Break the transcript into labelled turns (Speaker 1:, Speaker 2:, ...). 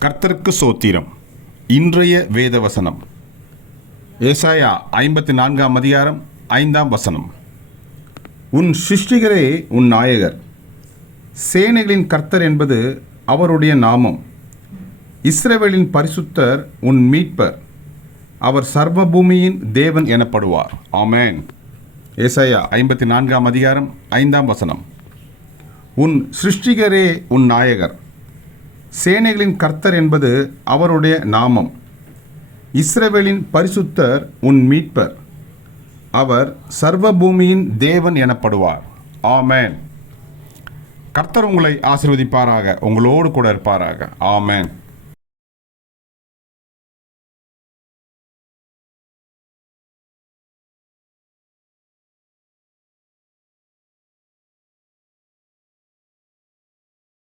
Speaker 1: கர்த்தருக்கு சோத்திரம். இன்றைய வேத வசனம் ஏசாயா ஐம்பத்தி நான்காம் அதிகாரம் ஐந்தாம் வசனம். உன் சிருஷ்டிகரே உன் நாயகர். சேனைகளின் கர்த்தர் என்பது அவருடைய நாமம். இஸ்ரவேலின் பரிசுத்தர் உன் மீட்பர். அவர் சர்வபூமியின் தேவன் எனப்படுவார். ஆமேன். ஏசாயா ஐம்பத்தி நான்காம் அதிகாரம் ஐந்தாம் வசனம். உன் சிருஷ்டிகரே உன் நாயகர். சேனைகளின் கர்த்தர் என்பது அவருடைய நாமம். இஸ்ரவேலின் பரிசுத்தர் உன் மீட்பர். அவர் சர்வபூமியின் தேவன் எனப்படுவார். ஆமேன். கர்த்தர் உங்களை ஆசிர்வதிப்பாராக. உங்களோடு கூட இருப்பாராக. ஆமேன்.